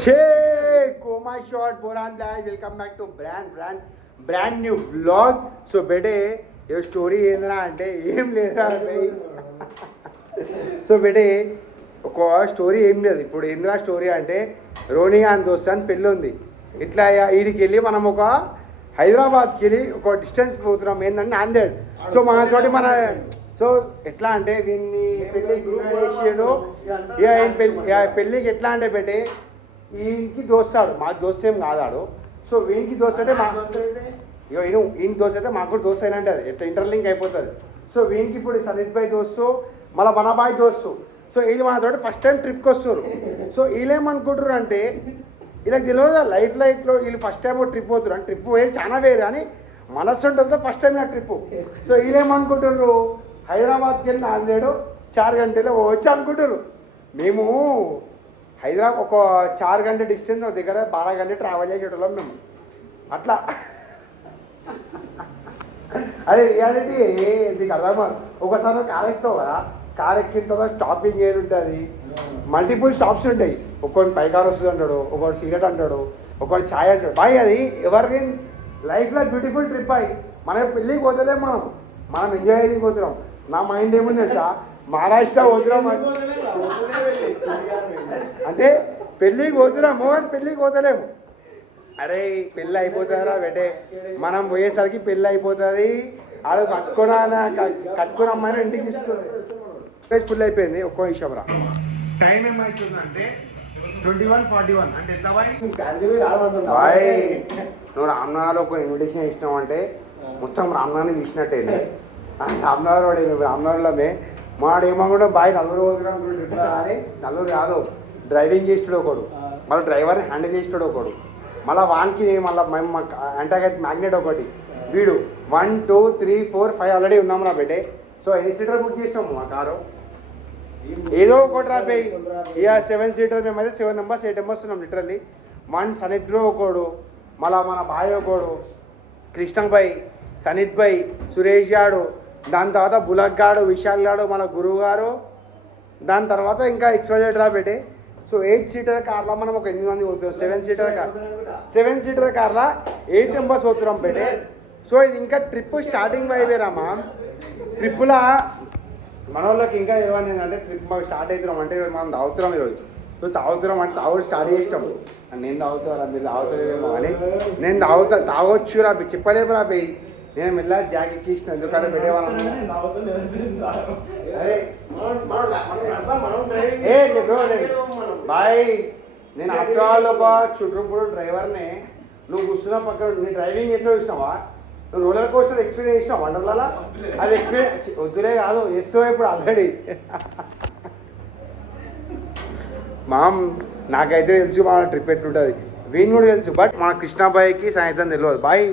Hey, Koma Short, Boran guys, welcome back to brand new vlog. So bete ये story ఏంద్రా అంటే ఏం లేదురా సో బేటే ఒక స్టోరీ ఏం లేదు. ఇప్పుడు ఏంద్రా స్టోరీ అంటే రోని అని దోస్త్ అని పెళ్ళి ఉంది. ఇట్లా ఈడికి వెళ్ళి మనం ఒక హైదరాబాద్కి వెళ్ళి ఒక డిస్టెన్స్ పోతున్నాం ఏంటంటే నాందేడ్. సో మనతోటి మన సో ఎట్లా అంటే వీన్ని పెళ్ళి గ్రూప్ చేసాడు. ఇక పెళ్ళికి ఎట్లా అంటే బేటే ఈయనకి దోస్తాడు, మా దోస్త్ ఏం కాదాడు. సో వీనికి దోస్త్ అంటే మా ఈయన దోస్త్ అయితే మాకు కూడా దోస్త్ అయినంటే అది ఎట్లా ఇంటర్లింక్ అయిపోతుంది. సో వీనికి ఇప్పుడు సనీత్ భాయ్ దోస్తు, మళ్ళీ మనబాయ్ దోస్తు. సో వీళ్ళు మనతో ఫస్ట్ టైం ట్రిప్కి వస్తారు. సో వీళ్ళేమనుకుంటారు అంటే ఇలా తెలియదు లైఫ్లో వీళ్ళు ఫస్ట్ టైం ట్రిప్ పోతారు అని. ట్రిప్ వేరు చాలా వేరు కానీ మనస్సు ఉంటుంది ఫస్ట్ టైం నా ట్రిప్. సో వీళ్ళేమనుకుంటారు హైదరాబాద్కి వెళ్ళి నాందేడు 4 గంటలు వచ్చి అనుకుంటారు. మేము హైదరాబాద్ ఒక 4 గంటల డిస్టెన్స్ దగ్గర 12 గంటలు ట్రావెల్ చేసేటోళ్ళం మేము. అట్లా అదే రియాలిటీ నీకు అర్థమా. ఒకసారి కార్ ఎక్కుతావు కదా, కార్ ఎక్కిన తర్వాత స్టాపింగ్ ఏది ఉంటుంది, మల్టిపుల్ స్టాప్స్ ఉంటాయి. ఒక్కొక్కటి పైకార్ వస్తుంది అంటాడు, ఒకటి సిగరెట్ అంటాడు, ఒకటి ఛాయ్ అంటాడు. బాయ్ అది ఎవరికి లైఫ్లో బ్యూటిఫుల్ ట్రిప్ అయ్యి మనం పెళ్ళికి పోతలేం, మనం ఎంజాయ్ అయ్యి పోతున్నాం. నా మైండ్ ఏముంది తెలుసా, మహారాష్ట్ర పోతున్నాం అంటే పెళ్ళికి పోతున్నాము అని పెళ్ళికి పోతలేము. అరే పెళ్ళి అయిపోతుందిరా బెటే, మనం పోయేసరికి పెళ్ళి అయిపోతుంది. ఆడు కట్టుకున్నామని ఇంటికి తీసుకుని ఫుల్ అయిపోయింది. ఒక్కో విషయం రా, టైం ఏమవుతుందంటే 21:41 అంటే ఎంత బాయ్ నువ్వు రామ్నగర్లో ఒక ఇన్విటేషన్ ఇచ్చినావు అంటే మొత్తం రామ్నగర్ని తీసినట్టే. రామ్నగర్ వాడే రామ్నగర్లోనే మాడేమో కూడా బాయ్ నలుగురు పోతున్నాడు అని. నలుగురు కాదు, డ్రైవింగ్ చేస్తాడు ఒకడు, మళ్ళీ డ్రైవర్ని హ్యాండిల్ చేస్తాడు ఒకడు, మళ్ళీ వానికి మళ్ళీ మేము యాంటాగైట్ మ్యాగ్నెట్ ఒకటి. వీడు 1 2 3 4 5 ఆల్రెడీ ఉన్నాము రా బెటే. సో 8 సీటర్ బుక్ చేసినాము మా కారు, ఏదో ఒకటి రాపోయి. ఇక 7 సీటర్ మేమైతే 7 మెంబర్స్ 8 మెంబర్స్ ఉన్నాం లిటరల్లీ. 1 సనీత్ బ్రో ఒకడు, మళ్ళీ మన భాయ్ ఒకడు, కృష్ణ భాయ్, సనీత్ భాయ్, సురేష్ గాడు, దాని తర్వాత బులక్ గాడు, విశాల్ గాడు, మన గురువు గారు, దాని తర్వాత ఇంకా ఎక్స్‌వైజెడ్ రా బెటే. సో 8 సీటర్ కార్లో మనం ఒక 8 మంది పోతున్నాం. 7 సీటర్ కార్లో 8 మెంబర్స్ పోతున్నాం బెటే. సో ఇది ఇంకా ట్రిప్ స్టార్టింగ్ అయిపోయారమ్మా. ట్రిప్పులా మన వాళ్ళకి ఇంకా ఏమని ఏంటంటే ట్రిప్ మాకు స్టార్ట్ అవుతున్నాం అంటే మనం తాగుతున్నాం ఈరోజు. సో తాగుతున్నాం అంటే తాగుడు స్టార్ట్ చేసినాం. నేను తాగుతారా మీరు తాగుతారేమో అని. నేను తాగొచ్చు రా చెప్పలేము రా పోయి. నేను మెల్ల జాక్ ఎక్కించిన ఎందుకంటే పెట్టేవాళ్ళం. బాయ్ నేను ఆఫ్టర్ ఆల్ ఒక చుట్టూ డ్రైవర్ని. నువ్వు కూర్చున్న పక్కన నీ డ్రైవింగ్ ఎట్లా చూసినావా, నువ్వు రోలర్ కోస్టర్ ఎక్స్పీరియన్స్ చేసినావు వండర్లా. అది ఎక్స్పీరియన్స్ వద్దులే కాదు ఎస్ఓ ఇప్పుడు ఆల్రెడీ. నాకైతే తెలుసు మన ట్రిప్ ఎట్లుంటుంది, వీని కూడా తెలుసు. బట్ మన కృష్ణాబాయికి సాయంత్రం తెలియదు. బాయ్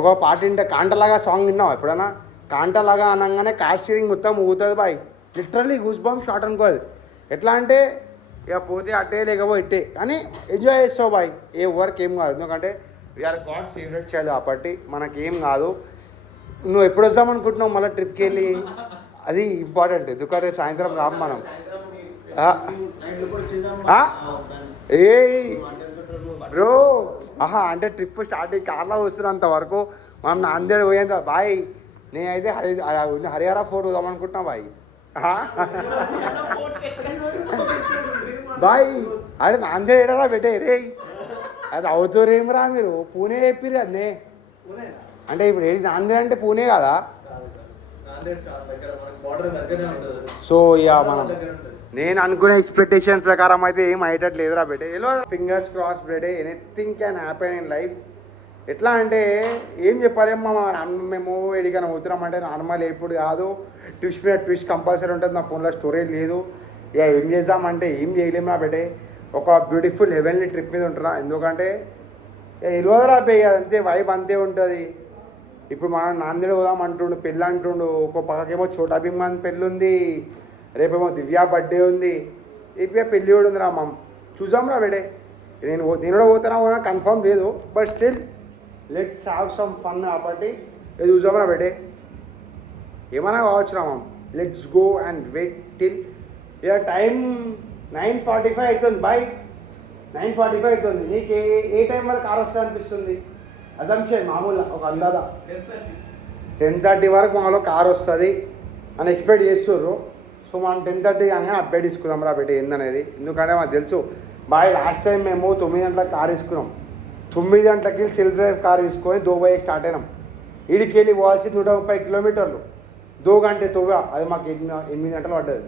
ఒక పాట వింటే కాంటలాగా సాంగ్ విన్నావు ఎప్పుడైనా? కాంటలాగా అనగానే కార్ స్టీరింగ్ మొత్తం ఊగుతుంది boy. Literally goose bump shot అనుకోదు. ఎట్లా అంటే ఇక పోతే అట్టే లేకపోతే ఇట్టే కానీ ఎంజాయ్ చేస్తావు బాయ్. ఏ వర్క్ ఏం కాదు, ఎందుకంటే వీఆర్ గాడ్స్ ఫేవరెట్ చైల్డ్ కాబట్టి మనకేం కాదు. నువ్వు ఎప్పుడు వస్తామనుకుంటున్నావు మళ్ళీ ట్రిప్కి వెళ్ళి, అది ఇంపార్టెంట్. ఎందుకంటే సాయంత్రం రాము మనం. ఏ బ్రో అంటే ట్రిప్ స్టార్టింగ్ కార్లో వస్తున్నంత వరకు మనం నాందేడ్ పోయేంత బాయ్. నేనైతే హరిహర ఫోర్ట్ పోదామనుకుంటున్నా బాయ్. బాయ్ అరే నాందేడ్ ఏడరా పెట్టే రే, అది అవుతారేమరా మీరు. పూణే చెప్పిర్రు అదే అంటే ఇప్పుడు ఏంటి నాందేడ్ అంటే పూణే కదా. సో ఇక మనం నేను అనుకునే ఎక్స్పెక్టేషన్ ప్రకారం అయితే ఏం అయ్యేటట్లేదురా బెటే. ఏలో ఫింగర్స్ క్రాస్ బెటే, anything can happen in life. ఎట్లా అంటే ఏం చెప్పాలేమో మేము ఎడికైనా పోతున్నాం అంటే నార్మల్ ఎప్పుడు కాదు. ట్విస్ట్ మీద ట్విస్ట్ కంపల్సరీ ఉంటుంది. నా ఫోన్లో స్టోరేజ్ లేదు. ఇక ఏం చేద్దామంటే ఏం చేయలేమురా బెటే. ఒక బ్యూటిఫుల్ హెవెన్లీ ట్రిప్ మీద ఉంటున్నా. ఎందుకంటే ఇరవదరా పే అంతే వైబ్ అంతే ఉంటుంది. ఇప్పుడు మనం నాందేడ్ పోదాం అంటుండు, పెళ్ళి అంటుండు. ఒక పక్కకేమో చోటా భీమ్ పెళ్ళి ఉంది, రేపేమో దివ్య బర్త్డే ఉంది, ఇప్పుడు పెళ్ళి కూడా ఉంది రా మమ్. చూసాం రా బెడే. నేను కూడా పోతానా కూడా కన్ఫర్మ్ లేదు, but still let's have some fun కాబట్టి ఇది చూసాం రా బెడే. ఏమైనా కావచ్చు రా మమ్, let's go and wait till. ఇక టైం 9:45 అవుతుంది బాయ్. 9:45 అవుతుంది. నీకు ఏ టైం వరకు కార్ వస్తుంది అనిపిస్తుంది? అజంప్షన్ మామూలుగా ఒక అందాదా 10:30 వరకు మాలో కార్ వస్తుంది అని ఎక్స్పెక్ట్ చేస్తుర్రు. సో మనం 10:30 కానీ అప్డేట్ తీసుకుందాం రా పెట్టి ఏందనేది. ఎందుకంటే మాకు తెలుసు బాయ్ లాస్ట్ టైం మేము 9 గంటలకు కార్ తీసుకున్నాం. 9 గంటలకి సెల్ఫ్ డ్రైవ్ కార్ తీసుకొని దుబాయ్ స్టార్ట్ అయినాం. ఈడికి వెళ్ళి పోవాల్సి 130 కిలోమీటర్లు 2 గంటే తోగా. అది మాకు 8 గంటలు పడ్డది.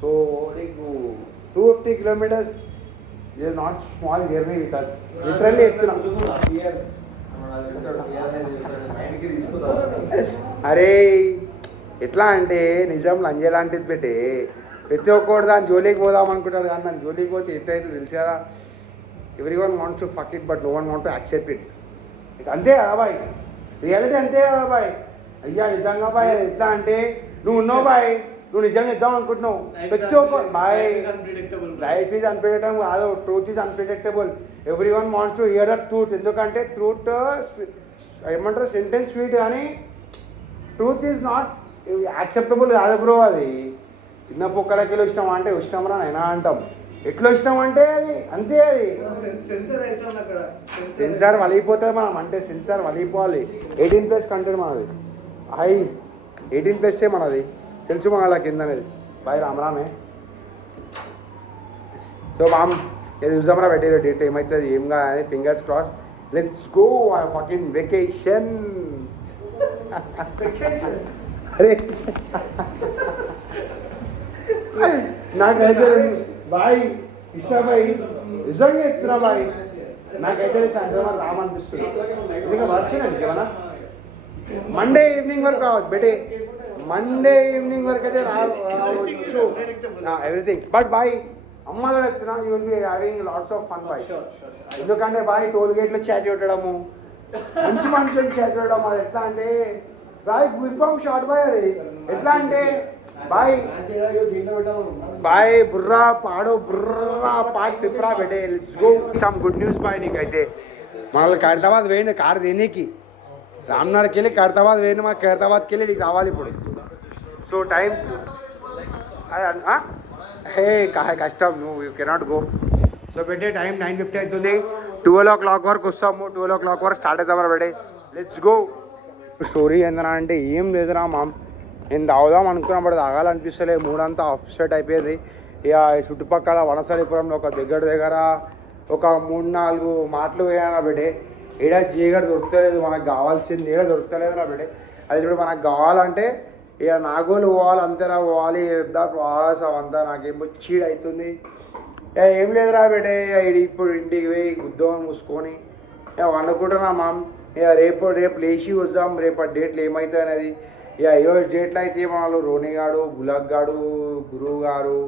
సో నీకు 250 kilometres is not small journey with us. Literally ఎత్తున్నాం. అరే ఎట్లా అంటే నిజం లంజ లాంటిది పెట్టి ప్రతి ఒక్కరు దాని జోలికి పోదాం అనుకుంటారు కానీ దాని జోలికి పోతే ఎట్లయితే తెలుసు కదా. Everyone wants to fuck it but no one want to accept it. అంతే కదా బాయ్, రియాలిటీ అంతే కదా బాయ్. అయ్యా నిజంగా బాయ్ ఎట్లా అంటే నువ్వు ఉన్నావు బాయ్, నువ్వు నిజంగా ఇద్దాం అనుకుంటున్నావు. ప్రతి ఒక్క బాయ్ లైఫ్ ఈజ్ అన్ప్రిడిక్టబుల్ కాదు, truth is unpredictable. Every one wants to hear the truth. ఎందుకంటే ట్రూత్ ఏమంటారు సెంటెన్స్ స్వీట్ కానీ ట్రూత్ ఈజ్ నాట్ యాక్సెప్టబుల్ కాదు బ్రో. అది చిన్న పొక్కలకి ఇష్టం అంటే ఇష్టం రా నైనా అంటాం. ఎట్లా ఇష్టం అంటే అది అంతే. అది సెన్సార్ వలిగిపోతుంది మనం అంటే సెన్సార్ వలిగిపోవాలి. 18+ కంటెంట్ మనది, హై 18+ మనది తెలుసు మన కింద అనేది. బాయ్ రామరామే. సో మామ్ ఇది చూసామరా పెట్టే డేట్ ఏమవుతుంది ఏం కాదు. Fingers cross. Let's go fucking vacation. అరే నాకైతే బాయ్ ఇష్టాబాయ్ నిజంగా చెప్తున్నా బాయ్, నాకైతే సాయంత్రం రామనిపిస్తుంది. ఎందుకంటే వచ్చినాను ఏమన్నా మండే ఈవినింగ్ వరకు రావచ్చు బెటే. మండే ఈవినింగ్ వరకు అయితే రావచ్చు ఎవ్రీథింగ్. బట్ బాయ్ అమ్మలో చెప్తున్నా you will be having lots of fun boy. ఎందుకంటే బాయ్ టోల్ గేట్లో చాట్ పెట్టడము, మంచి మనుషులు చాట్ పెట్టడం. అది ఎట్లా అంటే boy goose bump shot boy. అది ఎట్లా అంటే బాయ్ బాయ్ బుర్రా పాడో బుర్రా పాట తిప్పరా బెటే. Let's go some good news boy. నీకైతే మనల్ని ఖైరతాబాద్ వేయండి కారు దేనికి. రామ్నగర్కి వెళ్ళి ఖైరతాబాద్ వేయండి, మాకు ఖైరతాబాద్కి వెళ్ళి నీకు రావాలి ఇప్పుడు. సో టైం హే కష్టం, నువ్వు యూ కెనాట్ గో. సో పెట్టే టైం 9:50 అవుతుంది. 12 o'clock వరకు వస్తాము. 12 o'clock వరకు స్టార్ట్ అవుతామరా బెటే. Let's go. స్టోరీ ఏందన్నా అంటే ఏం లేదురా మామ్, నేను తాగుదాం అనుకున్నప్పుడు తాగాలనిపిస్తలే. మూడంతా అప్సెట్ అయిపోయేది. ఇక చుట్టుపక్కల వనసలిపురంలో ఒక దగ్గర ఒక 3-4 మాటలు వేయాలా బెటే. ఏడా జీగడ దొరుకుతలేదు, మనకు కావాల్సింది ఏడా దొరుకుతలేదు రా బెటే. అది ఇప్పుడు మనకు కావాలంటే ఇక నాగోలు పోవాలి, అంతేనా పోవాలి. ప్రాసెస్ అవంతా నాకేమో చీడ అవుతుంది. ఇక ఏం లేదురా బెటే. ఇప్పుడు ఇంటికి పోయి ఉద్యోగం మూసుకొని ఇక వండుకుంటున్నా మామ్. ఇక రేపు లేచి వద్దాం రేపటి డేట్లు ఏమవుతాయి అనేది. ఇక ఈరోజు డేట్లు అయితే వాళ్ళు రోని గాడు, గులాబ్ గాడు, గురువు గారు,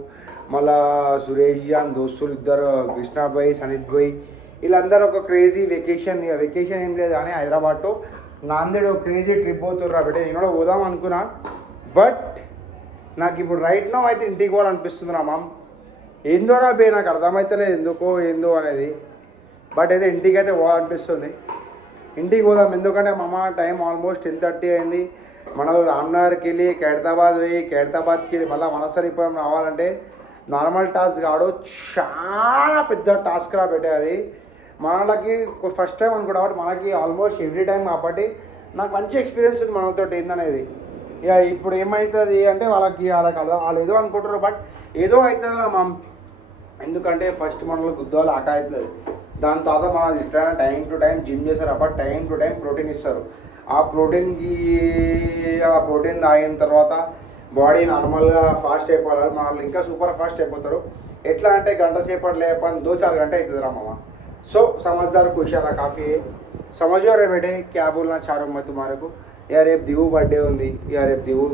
మళ్ళా సురేష్ జాన్ దోస్తులు ఇద్దరు, కృష్ణాభాయ్, సనీత్ భాయ్, వీళ్ళందరూ ఒక క్రేజీ వెకేషన్. ఇక వెకేషన్ ఏం లేదు కానీ హైదరాబాద్ టు నాందేడ్ ఒక క్రేజీ ట్రిప్ పోతుర్రు రా బెటే. నేను కూడా పోదాం అనుకున్నా, బట్ నాకు ఇప్పుడు రైట్ నో అయితే ఇంటికి పోవాలనిపిస్తుంది రా మామ్. ఏందో రా బే నాకు అర్థమవుతలేదు ఎందుకో ఏందో అనేది. బట్ అయితే ఇంటికి అయితే పోవాలనిపిస్తుంది. ఇంటికి పోదాం ఎందుకంటే మామ టైం ఆల్మోస్ట్ 10:30 అయింది. మనం రామ్నగర్కి వెళ్ళి ఖైరతాబాద్ పోయి ఖైరతాబాద్కి వెళ్ళి మళ్ళీ వనసలిపురం రావాలంటే నార్మల్ టాస్క్ కాదు, చాలా పెద్ద టాస్క్ రా పెట్టే. అది మనకి ఫస్ట్ టైం అనుకుంటా కాబట్టి మనకి ఆల్మోస్ట్ ఎవ్రీ టైం కాబట్టి నాకు మంచి ఎక్స్పీరియన్స్ ఉంది మనతో ఏందనేది. ఇక ఇప్పుడు ఏమవుతుంది అంటే వాళ్ళకి వాళ్ళు ఏదో అనుకుంటారు, బట్ ఏదో అవుతుంది మా. ఎందుకంటే ఫస్ట్ మనలో గుద్దాలు ఆక అవుతుంది. దాని తర్వాత మనం ఇట్లా టైం టు టైం జిమ్ చేస్తారు, అప్పుడు టైం టు టైం ప్రోటీన్ ఇస్తారు. ఆ ప్రోటీన్ తాగిన తర్వాత బాడీ నార్మల్గా ఫాస్ట్ అయిపోవాలి. వాళ్ళు ఇంకా సూపర్ ఫాస్ట్ అయిపోతారు. ఎట్లా అంటే గంట సేపటి లేపని 2-4 घंटे అవుతుంది రా मामा. सो समझदार को इशारा काफ़ी है. समझो रे बेटे क्या बोलना चाह रहा हूँ मैं तुम्हारे को. यार రేపు దివు బర్త్డే ఉంది. यार రేపు దివు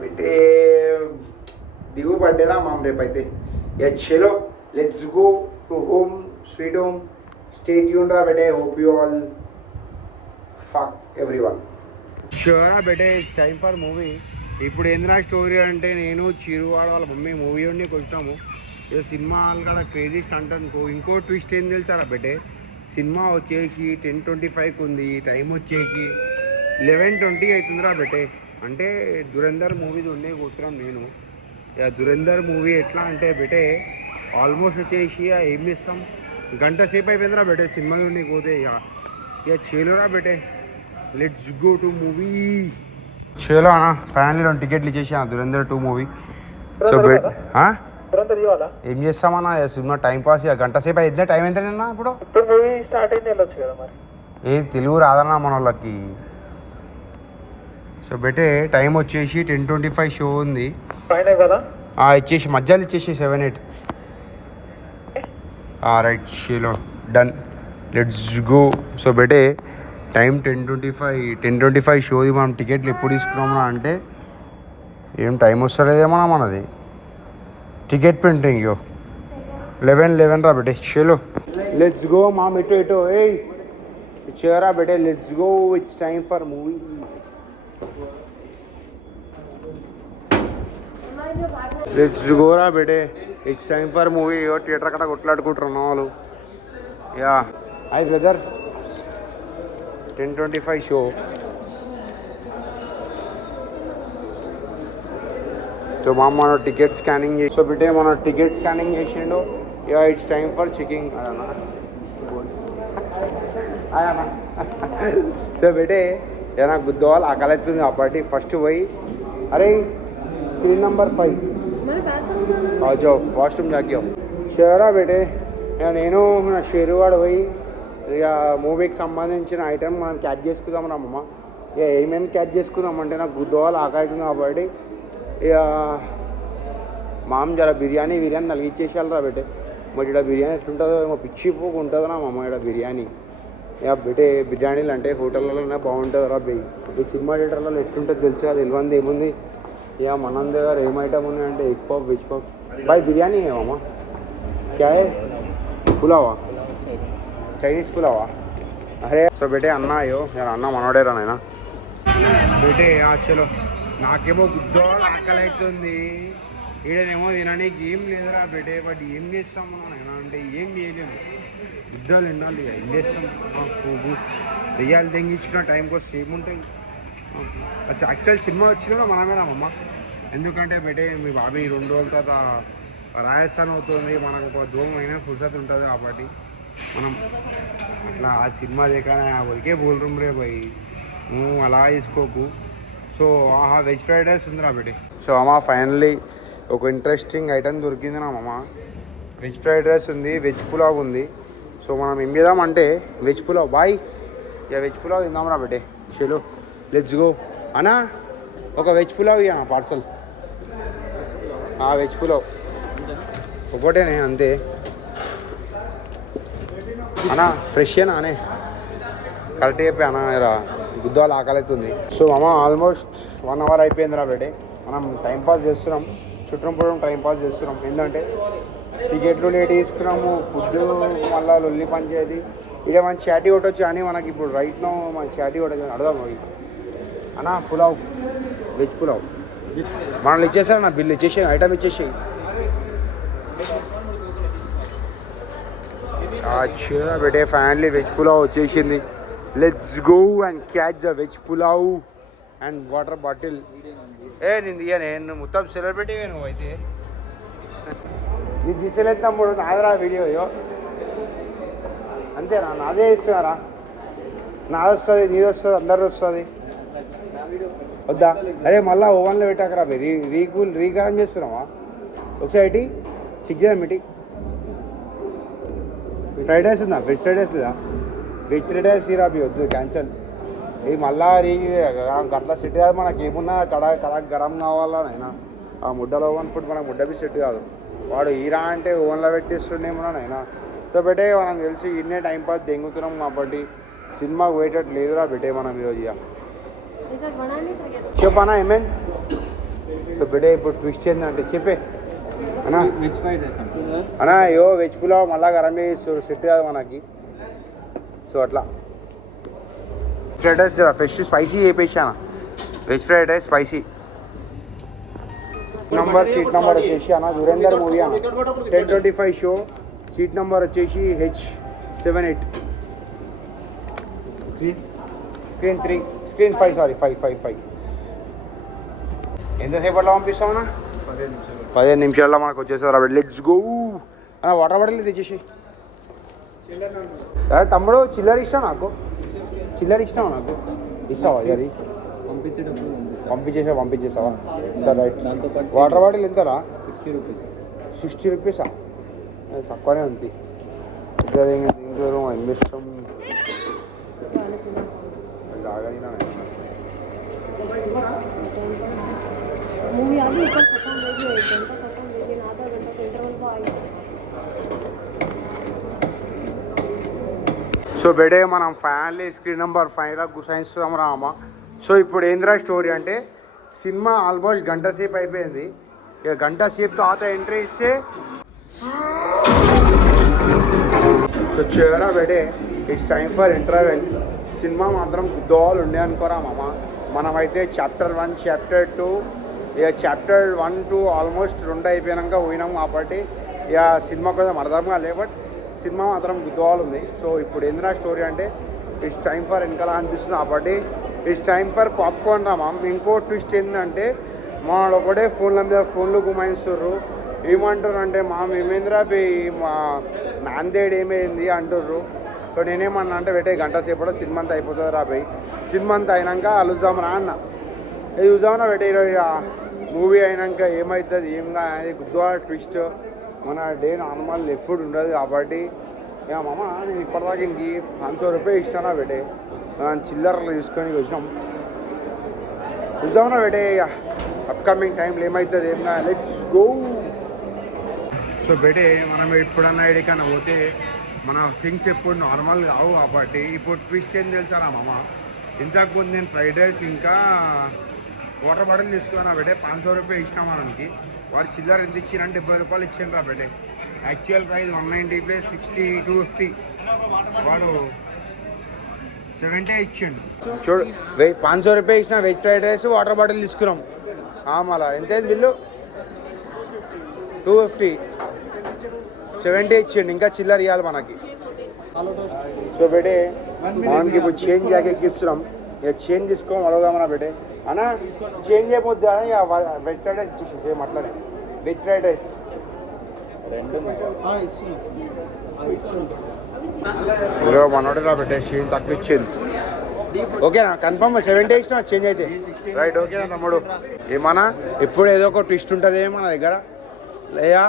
बेटे దివు బర్త్డే రా మామ రేపు అయితే. यार चलो let's go to home sweet home. Stay tuned रा बेटे. Hope you all fuck everyone. షూరా బెటే ఇట్స్ టైమ్ ఫర్ మూవీ. ఇప్పుడు ఏంద్రా స్టోరీ అంటే నేను చిరువాడ వాళ్ళ మమ్మీ మూవీ ఉండి కొంటాము. ఏదో సినిమా హాల్ కూడా క్రేజీ స్టంట్ అనుకో. ఇంకో ట్విస్ట్ ఏం తెలుసారా బెటే, సినిమా వచ్చేసి 10:25 ఉంది, టైం వచ్చేసి 11:20 అవుతుందిరా బెటే. అంటే దురంధర్ మూవీ ఉండే కూతురాం నేను. దురంధర్ మూవీ ఎట్లా అంటే బెటే ఆల్మోస్ట్ వచ్చేసి ఏం చేస్తాం, గంట సేపు అయిపోయిందిరా బెటే సినిమా నుండి పోతే ఇక చేలురా బెటే, లెట్స్ గో టు మూవీ. చేలో అన్న ఫైనల్లీ 2 టికెట్లు ఇచ్చేసి దురంధర్ 2 మూవీ. సో ఏం చేస్తామన్నా సినిమా టైం పాస్, ఇక గంట సేపు అయితే టైం ఎంత ఇప్పుడు మూవీ స్టార్ట్ అయింది వెళ్ళొచ్చు కదా మరి. ఏ తెలుగు రాదన్నా మన వాళ్ళకి. సో బెటే టైం వచ్చేసి 10:25 షో ఉంది కదా, ఇచ్చేసి మధ్యాహ్నం ఇచ్చేసి 7-8 రైట్. షీలో డన్, లెట్స్ గో. సో బెటే టైం 10:25 షోది. మనం టికెట్లు ఎప్పుడు తీసుకున్నామా అంటే ఏం టైం వస్తలేదేమన్నా మనది టికెట్ ప్రింటింగ్ 11 రా బెటే. షీలో లెట్స్ గో మా ఇటు ఏ చేరా బెటే, let's go, it's time for movie. లెట్స్ గోరా బెటే, it's time for movie. Theatre అక్కడ కొట్లాడుకుంటున్నాం వాళ్ళు. Yeah hi brother, 10:25 show. So మా మన టికెట్ స్కానింగ్ చేసి, సో బెటే మన టికెట్ స్కానింగ్ చేసిండు. Yeah it's time for checking. అదన్నా సో బెటే ఏదైనా గుద్దవాళ్ళు ఆకలి అవుతుంది కాబట్టి ఫస్ట్ పోయి అరే స్క్రీన్ నెంబర్ 5 जाओ వాష్రూమ్ జాగ్యం. షేరా బేటే నేను నా షేరువాడు పోయి ఇక మూవీకి సంబంధించిన ఐటెం మనం క్యాచ్ చేసుకుందాం రమ్మమ్మ. ఇక ఏమేమి క్యాచ్ చేసుకుందామంటే నాకు గుద్దవాళ్ళు ఆకలి అవుతుంది కాబట్టి ఇక మామ జర బిర్యానీ నలిగిచ్చేసేయాలి రా బేటే. మరి ఇక్కడ బిర్యానీ ఎట్లుంటుందో ఏమో పిచ్చి పోకు ఉంటుంది నా అమ్మ ఇక్కడ బిర్యానీ. ఇక బెటే బిర్యానీలు అంటే హోటళ్ళలోనే బాగుంటుంది రా బెయ్యి. ఈ సినిమా థియేటర్లలో ఎట్లుంటుంది తెలుసు కదా, తెలియంది ఏముంది. ఇక మన దగ్గర ఏం ఐటమ్ ఉన్నాయంటే ఎగ్ పఫ్, వెజ్ పఫ్. బాయ్ బిర్యానీ ఏమమ్మా క్యా పులావా, చైనీస్ పులావా. అరే సో బెటే అన్న అయ్యో అన్న మనోడేరా నాయన. బెటే చలో నాకేమో గుద్దో ఆకలి అవుతుంది, ఈడనేమో తినడానికి ఏం లేదురా బెటే. బట్ ఏం చేస్తాం మనం అయినా అంటే ఏం చేయలేము, యుద్ధాలు వినాలి. ఇక ఏం చేస్తాం, పువ్వు దెయ్యాలు తెంగించుకున్న టైంకి వస్తే ఏముంటాయి. అసలు యాక్చువల్ సినిమా వచ్చినా మనమే రామమ్మ. ఎందుకంటే బెటే మీ బాబీ 2 రోజుల తర్వాత రాజస్థాన్ అవుతుంది, మనకు ఒక దూరం అయినా ఫుర్సత్ ఉంటుంది కాబట్టి మనం అట్లా ఆ సినిమా దేకానే ఒరికే బోల్ రూమ్ రే పోయి నువ్వు అలా తీసుకోకు. సో వెజ్ ఫ్రైడ్ రైస్ ఉందిరా బెటే. సో అమ్మ ఫైనల్లీ ఒక ఇంట్రెస్టింగ్ ఐటమ్ దొరికింది నా అమ్మ. వెజ్ ఫ్రైడ్ రైస్ ఉంది, వెజ్ పులావ్ ఉంది. సో మనం ఏం చేద్దామంటే వెజ్ పులావ్ బాయ్, ఇక వెజ్ పులావ్ తిందాం రా బెటే. చలో లెట్స్ గో. అన్నా ఒక వెజ్ పులావ్ ఇయ్యా పార్సల్. వెజ్ పులావ్ ఒకటేనే అంతే అన్నా, ఫ్రెష్ ఏనా అనే కరెక్ట్ చెప్పి అన్న రా గుద్దాలు ఆకలి అవుతుంది. సో మామ ఆల్మోస్ట్ 1 అవర్ అయిపోయిందిరా బెటే. మనం టైంపాస్ చేస్తున్నాం, చుట్టం టైంపాస్ చేస్తున్నాం. ఏంటంటే టికెట్లు లేట్ తీసుకున్నాము, ఫుడ్ మళ్ళీ లొల్లి పంచేది. ఇక మంచి చాటీ కొట్టొచ్చు అని మనకి ఇప్పుడు రైట్నో మంచి చాటీ కొట్టచ్చు అడదాం. అన్నా పులావ్, వెజ్ పులావ్ మనల్ని ఇచ్చేసారు నా బిల్లు ఇచ్చేసి ఐటమ్ ఇచ్చేసేయి. అచ్చా బెటే ఫైనల్లీ వెజ్ పులావ్ వచ్చేసింది. Let's go and catch the veg pulao and water bottle. నేను మొత్తం సెలబ్రిటీ నువ్వు అయితే నీకు తీసేలేదు తమ్ముడు, నాదరా వీడియో అంతేనా, నాదే ఇస్తున్నారా, నాది వస్తుంది, నీది వస్తుంది, అందరిది వస్తుంది వద్దా. అరే మళ్ళీ ఓవెన్లో పెట్టాకరా రీకారం చేస్తున్నావా ఒకసారి ఇటీ చెక్ చేద్దాం. ఇటీ ఫ్రైడ్ రైస్ ఉందా, వెజ్ ఫ్రైడ్ రైస్ లేదా, వెజ్ ఫ్రైడ్ రైస్ తీరాబి వద్దు క్యాన్సల్. ఇది మళ్ళా గట్ల సెట్ కాదు మనకి. ఏమున్నా కడాక్ గరం కావాలా నైనా. ఆ ముడ్డలో ఓవెన్ ఫుడ్ మనకు ముడ్డ బి సెట్ కాదు. వాడు ఈరా అంటే ఓవెన్లో పెట్టిస్తుండేమో నైనా. సో బెటే మనం తెలిసి ఇన్నే టైంపాస్ దెంగుతున్నాం కాబట్టి సినిమాకి పోయేటట్టు లేదురా బెటే మనం ఈరోజు. ఇక చెప్పనా ఏమైంది. సో బెటే ఇప్పుడు ట్విస్ట్ ఏంటంటే చెప్పే అన్నా అన్నా అయ్యో వెజ్ పులావ్ మళ్ళా గరం చేసి సెట్ కాదు మనకి. సో అట్లా ఫ్రైడ్ రైస్ ఫ్రెష్ స్పైసీ చేయించాను, veg fried rice spicy. Seat number వచ్చేసి అన్న దురేందర్ మూవీ అన్న 10:25 షో. సీట్ నెంబర్ వచ్చేసి H78. Screen 3, screen 5 sorry 5. ఎంతసేపట్లో పంపిస్తామన్నా? 15 నిమిషాల్లో మనకు వచ్చేసారు. Let's go. వాటర్ బాటిల్ తెచ్చేసి అరే తమ్ముడు చిల్లర ఇష్టం నాకు చిల్లర ఇష్టం నాకు ఇస్తావా జరి పంపించేటప్పుడు పంపించేసావా సరే రైట్ దాంతోపాటు వాటర్ బాటిల్ ఎంతరా 60 రూపీస్ 60 రూపీసా తక్కువనే ఉంది దీంట్లో ఇష్టం मूवी आ गई ऊपर खत्म हो गई 1 घंटा खत्म लेकिन आधा घंटा के इंटरवल को आई సో బెడే మనం ఫైనల్లీ స్క్రీన్ నెంబర్ 5 గుసాయిస్తాం రామా. సో ఇప్పుడు ఏంద్రా స్టోరీ అంటే సినిమా ఆల్మోస్ట్ గంట సేపు అయిపోయింది. ఇక గంట సేపు తర్వాత ఎంట్రీ ఇస్తే సో చివరా బెడే ఇట్స్ టైం ఫర్ ఇంటర్వెల్. సినిమా మాత్రం గుద్దోలు ఉండే అనుకోరా మామ. మనమైతే చాప్టర్ 1 చాప్టర్ 2 ఇక చాప్టర్ 1 2 ఆల్మోస్ట్ 2 అయిపోయాక పోయినాం కాబట్టి ఇక సినిమా కొంచెం అర్థం కాలే. బట్ సినిమా మాత్రం గుద్దోలు ఉంది. సో ఇప్పుడు ఏంద్రా స్టోరీ అంటే ఇట్స్ టైం ఫర్ వెనకాల అనిపిస్తుంది కాబట్టి ఇట్స్ టైం ఫర్ పాప్కార్న్ రా మామ. ఇంకో ట్విస్ట్ ఏంటంటే మా ఒకటే ఫోన్ల మీద ఫోన్లు గుమాయిస్తుర్రు. ఏమంటారు అంటే మా మేమేంద్రా మా నాందేడ్ ఏమైంది అంటుర్రు. సో నేనేమన్నా అంటే పెట్టే గంట సేపట్లో సినిమా అంతా అయిపోతుంది రా పోయి. సినిమా అంతా అయినాక అలుద్దామరా అన్న. ఇది చూద్దామన్నా పెట్టే మూవీ అయినాక ఏమవుతుంది ఏం అది గుద్దువా ట్విస్ట్. మన డే నార్మల్ ఎప్పుడు ఉండదు కాబట్టి ఇక మామ నేను ఇప్పటిదాకా ఇంక 500 రూపాయలు ఇస్తానా పెట్టే చిల్లరలు తీసుకొని వచ్చినాం. చూద్దామన్నా పెట్టే ఇక అప్కమింగ్ టైంలో ఏమవుతుంది ఏం లెట్స్ గో. సో బెటే మనం ఎప్పుడన్నా ఎక్కడికన్నా పోతే మన థింగ్స్ ఎప్పుడు నార్మల్ కావు కాబట్టి ఇప్పుడు ట్విస్ట్ ఏం తెలుసా మామ. ఇంతకు ముందు నేను ఫ్రైడ్ రైస్ ఇంకా వాటర్ బాటిల్ తీసుకున్నా బెటే 500 రూపాయలు ఇచ్చినా మనకి. వాడు చిల్లర ఎంత ఇచ్చిందంటే 70 రూపాయలు ఇచ్చాను రా బెటే. యాక్చువల్ ప్రైస్ 190 ప్లస్ 60 250 వాడు 70 ఇచ్చిండు. చూడు 500 రూపాయలు ఇచ్చిన veg fried rice water bottle తీసుకున్నాం. మళ్ళా ఎంతైంది బిల్లు 250 70 ఇచ్చిండు. ఇంకా చిల్లర ఇవ్వాలి మనకి. సో బెటే మనకి ఇప్పుడు చేంజ్ జాకెట్కి ఇస్తున్నాం. ఇక చేంజ్ తీసుకోం అడగదామన్నా బెటే అన్నా చేంజ్ అయిపోద్ది అని ఇక వెజ్ ఫ్రైడ్ రైస్ ఇచ్చేసి సేమ్ అట్లనే వెజ్ ఫ్రైడ్ రైస్ ఇదిగో మనోడు రా బెటే చేంజ్ తక్కువ ఇచ్చింది. ఓకేనా కన్ఫర్మ్ 70 ఇచ్చిన చేంజ్ అయితే రైట్. ఓకేనా తమ్ముడు ఏమన్నా ఎప్పుడు ఏదో ఒక ట్విస్ట్ ఉంటుంది మన దగ్గర లేదా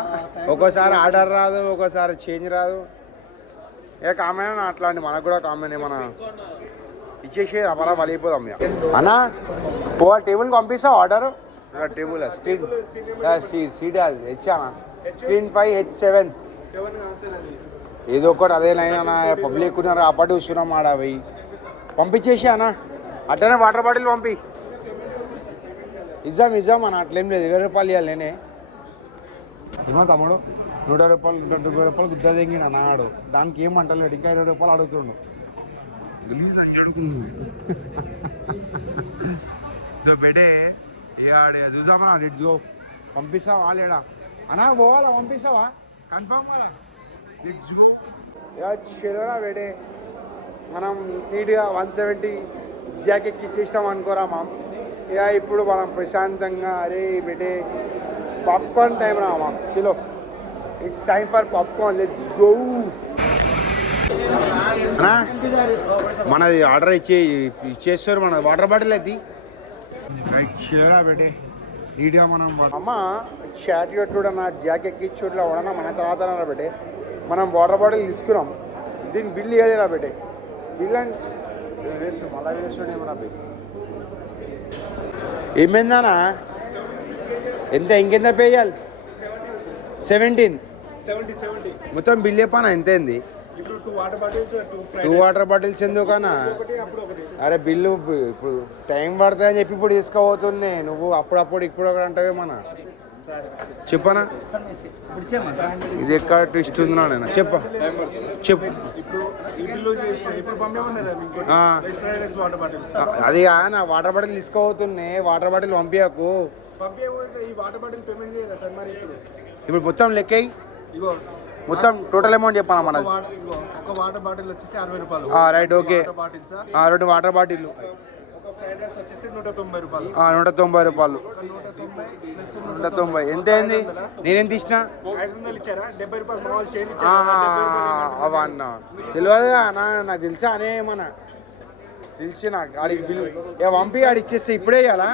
ఒక్కోసారి ఆర్డర్ రాదు ఒక్కోసారి చేంజ్ రాదు. ఏ కామెంట్ అట్లాంటి మనకు కూడా కామెంట్ ఏమన్నా ఇచ్చేసి అలా వలిగిపోదాం ఇక అన్నా. టేబుల్కి పంపిస్తావు ఆర్డర్ టేబుల్ స్క్రీన్ సీట్ అది హెచ్చానా స్క్రీన్ 5 H7 ఏదో ఒకటి అదే లైన్ అన్న పబ్లిక్ ఉన్నారు అప్పటి చూస్తున్నాం ఆడ పోయి పంపించేసి అన్న. అట్లనే వాటర్ బాటిల్ పంపి ఇద్దాం అన్న. అట్లేం లేదు 20 రూపాయలు ఇవ్వాలి నేనే. ఏమో తమ్ముడు 100 రూపాయలు 120 రూపాయలు గుద్ద తెంగిన నాడు దానికి ఏమంటలేడు. ఇంకా 20 రూపాయలు అడుగుతుండు. సో బెటే ఇక చూసామా లెట్స్ గో. పంపిస్తావా లేడా అన్నా పోవాలా పంపిస్తావా కన్ఫామ్ కదా లెట్స్ గో. ఇక చెరువురా బెటే మనం నీట్గా 170 జాకెట్కి ఇచ్చేసినాం అనుకోరా మామ్. ఇక ఇప్పుడు మనం ప్రశాంతంగా అరే బెటే పాప్కార్న్ టైం రా మామ్. చలో it's time for popcorn let's go. అన్నా మనది ఆర్డర్ ఇచ్చేస్తారు మన వాటర్ బాటిల్ అది రైట్ షేరా బెటే నీట్గా మనం అమ్మ షార్ట్ కూడా నా జాకెట్కి ఇచ్చుట్లా ఉడనా మన తర్వాత రా బెటే మనం వాటర్ బాటిల్ తీసుకున్నాం. దీని బిల్ ఇవ్వలేరా బెటే బిల్ అండ్ వేస్ట్ మళ్ళీ వేస్తుండేమో బెట్ ఏమైందానా ఎంత ఇంకెంత పే చేయాలి 17 మొత్తం బిల్ చెప్పానా ఎంత అయింది. 2 వాటర్ బాటిల్స్ ఎందుకన్నా అరే బిల్లు ఇప్పుడు టైం పడుతుంది అని చెప్పి ఇప్పుడు తీసుకోబోతుంది నువ్వు అప్పుడప్పుడు ఇప్పుడు ఒకటి అంటావే మన చెప్పనా. ఇది ఎక్కడ ట్విస్ట్ ఉందా నేను చెప్పు అది నా వాటర్ బాటిల్ తీసుకోబోతున్నాయి. వాటర్ బాటిల్ పంపించకు ఇప్పుడు మొత్తం లెక్క మొత్తం టోటల్ అమౌంట్ చెప్పాను మనది. ఒక వాటర్ బాటిల్ వచ్చేసి 60 రూపాయలు రైట్ ఓకే 2 వాటర్ బాటిల్ వచ్చేసి 190 రూపాయలు. 190 రూపాయలు. 190 ఎంత అయింది? నేనేం తీసిన 500 ఇచ్చారా? 70 రూపాయలు మామూలు చేంజ్ అవా అన్న తెలియదు అన్న, నాకు తెలుసా అనే ఏమన్నా తెలిసి నాకు ఆడికి బిల్లు పంపి ఆడి ఇచ్చేస్తే ఇప్పుడే ఇవ్వాలా?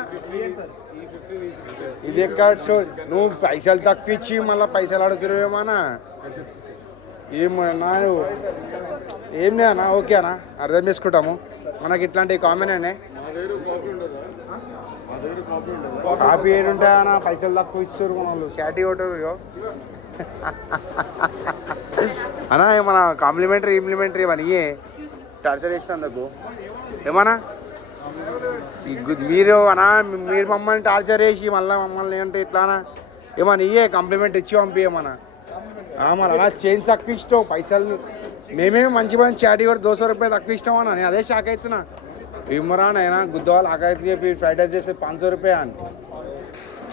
ఇది ఎక్కడ షో నువ్వు పైసలు తక్కువ ఇచ్చి మళ్ళీ పైసలు అడుగుతారేమన్నా? ఏమన్నా ఏం లేదన్నా, ఓకే అన్న అర్థం చేసుకుంటాము. మనకి ఇట్లాంటివి కామన్ అనే. కాపీ ఏడుంటాయన్నా, పైసలు తక్కువ ఇచ్చారు వాళ్ళు చాటీ కొట్టారు అన్నా. ఏమన్నా కాంప్లిమెంటరీ ఇంప్లిమెంటరీ ఏమన్నా ఇయే టార్చర్ చేసినందుకు ఏమన్నా మీరు అన్నా, మీరు మమ్మల్ని టార్చర్ చేసి మళ్ళీ మమ్మల్ని అంటే ఇట్లానా ఏమన్నా ఇయ్యే కాంప్లిమెంట్ ఇచ్చి పంపించమన్నా. మరి అలా చేంజ్ తక్కువ ఇష్టం, పైసలు మేమేమి మంచి మంచి చాటీ కూడా 200 రూపాయలు తక్కువ ఇష్టం అన్నా. నేను అదే షాక్ అవుతున్నా. ఏమరా నైనా గుద్దవాళ్ళు ఆకైతే చెప్పి ఫ్రైడ్ రైస్ చేస్తే 500 రూపాయలు అని.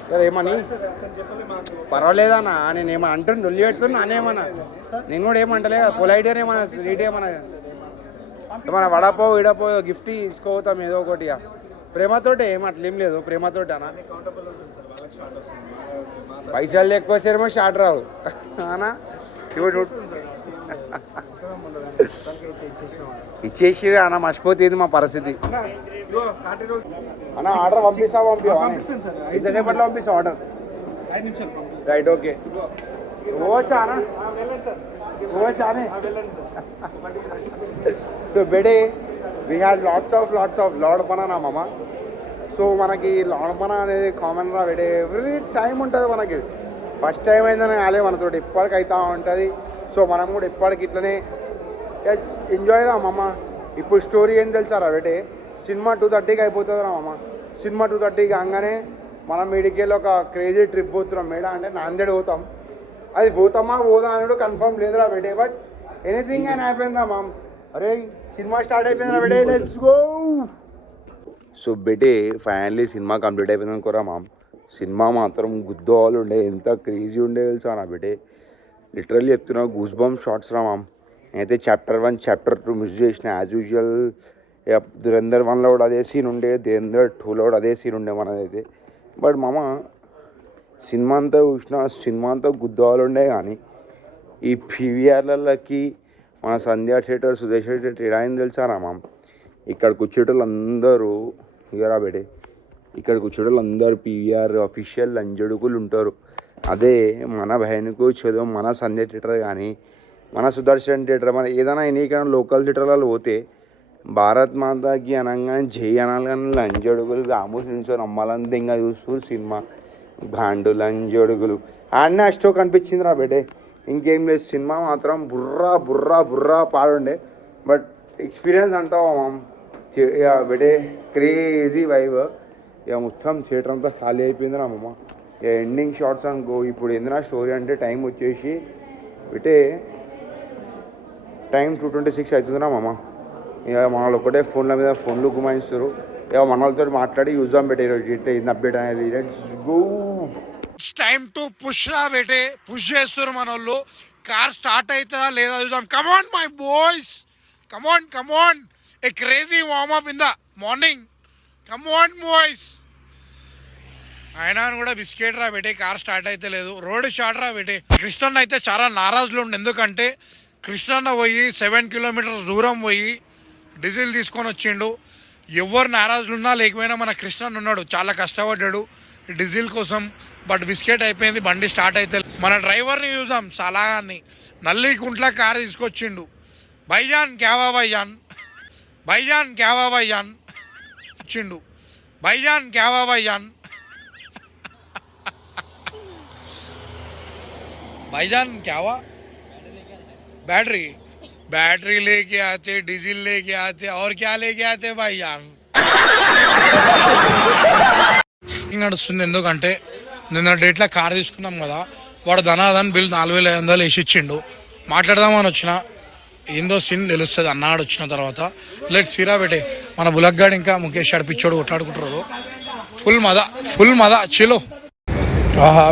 సరే ఏమని పర్వాలేదన్నా, నేను ఏమన్నా అంటున్నా నొల్లి పెడుతున్నా అనేమన్నా. నేను కూడా ఏమంటలే పొలైట్గా ఏమన్నా స్వీట్ ఏమన్నా ఏమన్నా వడపో ఇడపో గిఫ్ట్ తీసుకోతాం ఏదో ఒకటి. ప్రేమతోటే ఏం అట్లేం లేదు, ప్రేమతోటి అన్న. పైసలు ఎక్కువ వచ్చారేమో షార్ట్ రావు అన్నా. ఇప్పుడు ఇచ్చేసి అన్న మర్చిపోతుంది మా పరిస్థితి అన్న. ఆర్డర్ పంపిస్తావా? ఎంతసేపట్లో పంపిస్తావు ఆర్డర్? 5 నిమిషాలు. Right, okay. ఓచా అన్న, ఓచా సో బెడే వీ హ్యాడ్ లాట్స్ ఆఫ్ లాడ్ బనానా మామ. సో మనకి లాడ్ బనానా అనేది కామన్ రా బెడే. ఎవ్రీ టైం ఉంటుంది మనకి. ఫస్ట్ టైం అయిందని కాలే మనతో, ఇప్పటికి అవుతా ఉంటుంది. సో మనం కూడా ఇప్పటికి ఇట్లనే ఎంజాయ్ రా మామ. ఇప్పుడు స్టోరీ ఏం తెలుసారా బెటే, సినిమా 2:30కి అయిపోతుంది రా మామ. సినిమా 2:30 కాగానే మనం మీడికెళ్ళి ఒక క్రేజీ ట్రిప్ పోతున్నాం. మేడ అంటే నాందేడ్ పోతాం. అది పోతామా పోదా అని కన్ఫర్మ్ లేదురా బెటే. బట్ ఎనీథింగ్ అని హ్యాపెన్ రా మామ్. అరే సినిమా స్టార్ట్ అయిపోయిందిరా బెటే, లెట్స్ గో. సో బెటే ఫైనల్లీ సినిమా కంప్లీట్ అయిపోయింది అనుకోరా మామ్. సినిమా మాత్రం గుద్దోవాలి ఉండే, ఎంత క్రేజీ ఉండే తెలుసా నా బెటే. లిటరల్లీ చెప్తున్నా, గూస్ బంప్ షార్ట్స్ రా మామ్. నేనైతే చాప్టర్ 1 చాప్టర్ 2 మిస్ చేసిన యాజ్ యూజువల్. ధురంధర్ 1లో కూడా అదే సీన్ ఉండే, ధురంధర్ 2లో కూడా అదే సీన్ ఉండే మనదైతే. బట్ మామ సినిమా అంతా చూసిన, సినిమా అంతా గుద్దోవాలి ఉండే. కానీ ఈ పీవీఆర్లకి మన సంధ్యా థియేటర్, సుదేశ్ థియేటర్ ఎలా అయింది తెలుసారా మామ్. ఇక్కడ కూర్చోటోళ్ళు అందరూ ఇగరా బెడే, ఇక్కడ కూర్చోటోళ్ళు అందరూ పీవీఆర్ అఫీషియల్ లంజడుకులు ఉంటారు. అదే మన భయానికి చదువు మన సంధ్యా థియేటర్ కానీ మన సుదర్శన్ థియేటర్, మన ఏదైనా ఎనీకైనా లోకల్ థియేటర్లలో పోతే భారత్ మాతాకి అనగానే జై అనాలి. కానీ లంజడుగులు ఆమోస్ నిల్చొని అమ్మాలంతా ఇంకా చూస్తూ సినిమా భాండు లంజడుగులు ఆడనే అష్టో కనిపించింది రా బెడే. ఇంకేం లేదు, సినిమా మాత్రం బుర్రా బుర్రా బుర్రా పాడుండే. బట్ ఎక్స్పీరియన్స్ అంటావా మామ్ ఇక బెడే, క్రేజీ వైబ్. ఇక మొత్తం థియేటర్ అంతా ఖాళీ అయిపోయింది రా మామ. ఇక ఎండింగ్ షార్ట్స్ అనుకో. ఇప్పుడు ఏందినా స్టోరీ అంటే టైం వచ్చేసి బెటే టైం 2:26 అవుతుందిరా మామ. ఇక మనల్ని ఒకటే ఫోన్లు గుమాయిస్తారు. ఇక మనలతో మాట్లాడి చూద్దాం బెటే ఈరోజు ఏంది అప్డేట్ అనేది. Let's go. It's time to push రా బేటే. పుష్ చేస్తారు మన వాళ్ళు. కార్ స్టార్ట్ అవుతుందా లేదా చూద్దాం. Come on my boys, come on a crazy warmup in the morning. Come on boys. అయినా కూడా బిస్కెట్ రా బేటే, కార్ స్టార్ట్ అయితే లేదు. రోడ్ షార్ట్ రా బేటే. కృష్ణన్న అయితే చాలా నారాజులు ఉండు. ఎందుకంటే కృష్ణన్న పోయి 7 కిలోమీటర్స్ దూరం పోయి డీజిల్ తీసుకొని వచ్చిండు. ఎవరు నారాజులు ఉన్నా లేకపోయినా మన కృష్ణన్న ఉన్నాడు, చాలా కష్టపడ్డాడు డీజిల్ కోసం. బట్ బిస్కెట్ అయిపోయింది, బండి స్టార్ట్ అయితే. మన డ్రైవర్ని చూద్దాం, సలాగాన్ని నల్లికుంట్ల కారు తీసుకొచ్చిండు. భైజాన్ క్యావా భైజాన్, భైజాన్ క్యావా భైజాన్ వచ్చిండు. భైజాన్ క్యావా భైజాన్, भाईजान क्या हुआ? बैटरी लेके आते, डीजल लेके आते, और क्या लेके आते भाईजान. నడుస్తుంది. ఎందుకంటే నిన్న డేట్లో కార్ తీసుకున్నాం కదా, వాడు ధనాధన్ బిల్ 4500 వేసి ఇచ్చిండు. మాట్లాడదామని వచ్చిన, ఏందో సీన్ తెలుస్తుంది అన్నాడు వచ్చిన తర్వాత. లెట్ సిరా బెటే. మన బులగ్గాడు ఇంకా ముఖేష్ అడిపిచ్చోడు కొట్లాడుకుంటారు. ఫుల్ మదా చిలో. ఆహా